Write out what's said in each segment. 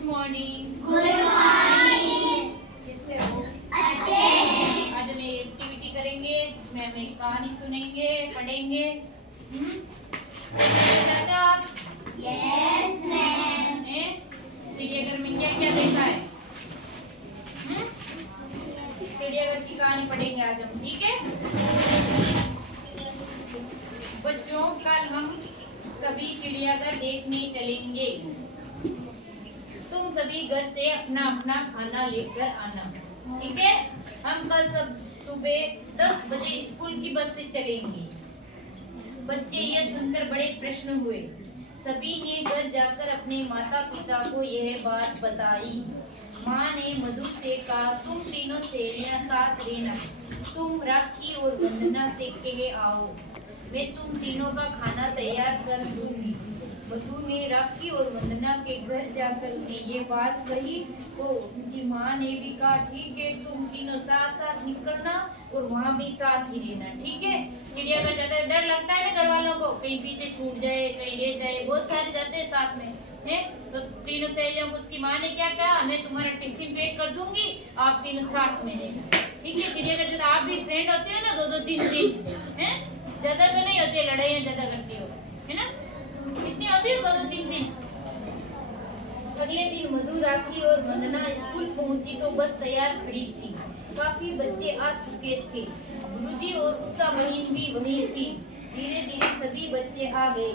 Good morning. Good morning. कैसे हो? अच्छे। आज हम एक एक्टिविटी करेंगे जिसमें हम एक कहानी सुनेंगे, पढ़ेंगे। चाचा आप? Yes ma'am. चिड़ियाघर में क्या क्या देखा है? चिड़ियाघर की कहानी पढ़ेंगे आज हम, ठीक है? बच्चों, कल हम सभी चिड़ियाघर देखने चलेंगे। तुम सभी घर से अपना अपना खाना लेकर आना, ठीक है? हम कल सब सुबह 10 बजे स्कूल की बस से चलेंगे। बच्चे ये सुनकर बड़े प्रश्न हुए। सभी ने घर जाकर अपने माता पिता को यह बात बताई। माँ ने मधु से कहा, तुम तीनों सहेलियां साथ रहना। तुम राखी और वंदना से कह आओ, मैं तुम तीनों का खाना तैयार कर दूंगी। मधु ने राखी और वंदना के घर जाकर ने ये बात कही तो उनकी माँ ने भी कहा, ठीक है, तुम तीनों साथ साथ निकलना और वहाँ भी साथ ही रहना, ठीक है? चिड़ियाघर जाते हैं, डर लगता है ना घर वालों को, कहीं पीछे छूट जाए, कहीं ले जाए, बहुत सारे जाते हैं साथ में, है? तो तीनों सहेलियों को उसकी माँ ने क्या कहा, मैं तुम्हारा टिफिन पैक कर दूंगी, आप तीनों साथ में रहना, ठीक है? चिड़ियाघर जाते आप भी फ्रेंड होते हो ना, 2-2 3-3, है? ज्यादा तो नहीं होती, लड़ाइयाँ ज्यादा करती हो, है ना? कितनी होती है? 2-3 दिन। अगले दिन मधु, राखी और वंदना स्कूल पहुंची तो बस तैयार खड़ी थी। काफी बच्चे आ चुके थे। गुरुजी और उषा बहन भी वहीं थी। धीरे धीरे सभी बच्चे आ गए।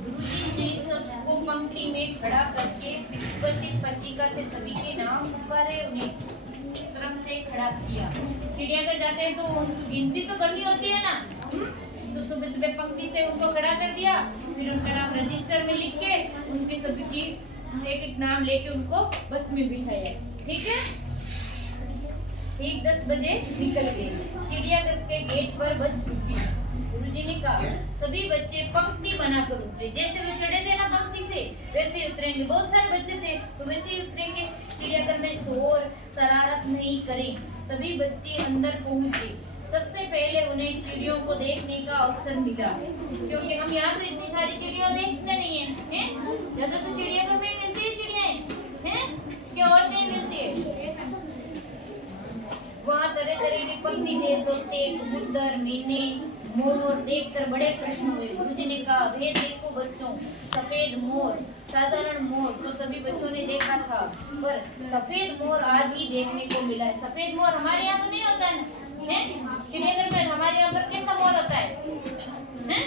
गुरुजी ने सबको पंक्ति में खड़ा करके उपस्थित पत्रिका से सभी के नाम पुकारे, उन्हें क्रम से खड़ा किया। चिड़ियाघर जाते हैं तो उनको गिनती तो करनी होती है ना, तो सुबह सुबह पंक्ति से उनको खड़ा कर दिया, फिर उनका नाम रजिस्टर में लिख के उनके सभी की एक एक नाम लेके उनको बस में बिठाया, ठीक है? ठीक 10 बजे निकल गए। चिड़ियाघर के गेट पर बस रुकी। गुरुजी ने कहा, सभी बच्चे पंक्ति बनाकर उतरे। जैसे वे चढ़े थे ना पंक्ति से, वैसे ही उतरेंगे। बहुत सारे बच्चे थे तो वैसे ही उतरेंगे। चिड़ियाघर में शोर शरारत नहीं करें। सभी बच्चे अंदर पहुंचे। सबसे पहले उन्हें चिड़ियों को देखने का अवसर मिला, क्योंकि हम यहाँ तो इतनी सारी चिड़ियों देखते नहीं है, हैं? ज्यादा तो चिड़ियाघर में मिलती है चिड़ियाएं, हैं? क्या और कहीं मिलती है? वहाँ तरह तरह के पक्षी थे, तोते, कबूतर, मीने, मोर देखकर बड़े प्रश्न हुए। गुरुजी ने कहा, वे देखो बच्चों, सफेद मोर। साधारण मोर तो सभी बच्चों ने देखा था, पर सफेद मोर आज ही देखने को मिला है। सफेद मोर हमारे यहाँ तो नहीं होता है, चिड़ियाघर में हमारे यहाँ पर कैसा मोर होता है, हैं?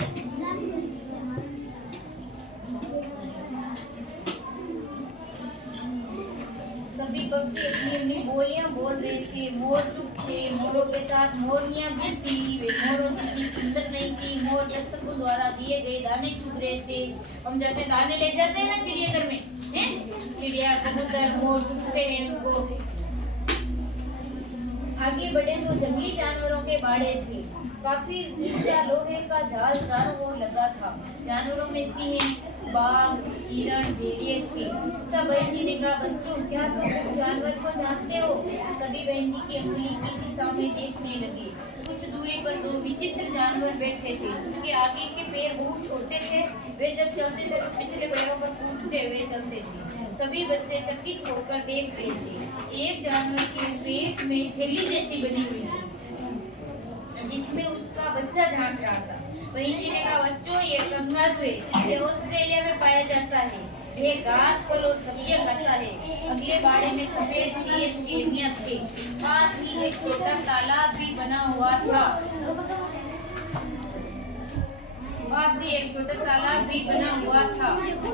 सभी पक्षी अपनी अपनी बोलियां बोल रहे थे। मोर चुप थे, मोरों के साथ मोरनियां भी थी। वे मोरों जितनी सुंदर नहीं थी। मोर दर्शकों द्वारा दिए गए दाने चुग रहे थे। हम जाते दाने ले जाते हैं ना चिड़ियाघर में, हैं? चिड़िया, कबूतर, मोर चुगते हैं उनको। आगे बढ़े तो जंगली जानवरों के बाड़े थे। काफी ऊंचा लोहे का जाल चारों ओर लगा था। जानवरों में सिंह, बाघ, हिरण, भेड़िए थे। सब बहन जी ने कहा, बच्चों, क्या तुम उस जानवर को जानते हो? सभी बहन जी की अंगुली की दिशा में देखने लगे। कुछ दूरी पर 2 विचित्र जानवर बैठे थे, जिनके आगे के पैर बहुत छोटे थे। वे जब चलते थे तो पिछले पैरों पर कूदते हुए चलते थे। सभी बच्चे चकित होकर देख रहे थे। एक जानवर के पेट में थैली जैसी बनी हुई थी, जिसमें उसका बच्चा झांक रहा था। बहन जी ने कहा, बच्चों, ये कंगारू है। ये ऑस्ट्रेलिया में पाया जाता है। ये घास, फल और सब्जियां खाता है। अगले बाड़े में सफेद शेर, शेरनियां थे। पास ही एक छोटा तालाब भी बना हुआ था। पास ही एक छोटा तालाब भी बना हुआ था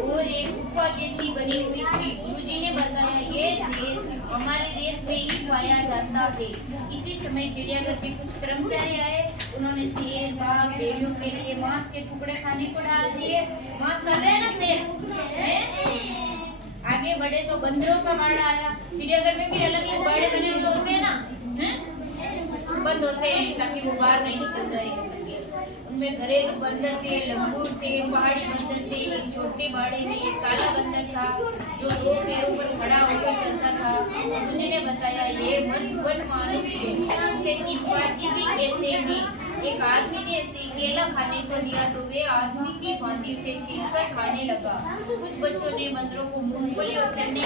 और एक गुफा जैसी बनी हुई थी। गुरुजी ने बताया, ये शेर हमारे देश में ही पाया जाता है। इसी समय चिड़ियाघर के कुछ कर्मचारी आए। उन्होंने शेर, बाघ, भेड़ियों के लिए मांस के टुकड़े खाने को डाल दिए। मांस खा रहे हैं ना शेर? आगे बढ़े तो बंदरों का बाड़ा आया। चिड़ियाघर में भी अलग अलग बाड़े बने हुए होते हैं ना, बंद होते हैं ताकि वो बाहर नहीं निकल जाए। उनमें घरेलू बंदर थे, लंगूर थे, पहाड़ी बंदर थे। एक छोटे बाड़े में एक काला बंदर था जो 2 पैरों पर खड़ा होकर चलता था। उन्होंने बताया, ये वन मनुष्य, इसे चिंपांजी भी कहते हैं। एक आदमी ने इसे केला खाने को दिया तो वे आदमी की भांति उसे छीनकर खाने लगा। कुछ बच्चों ने बंदरों को मूंगफली और चने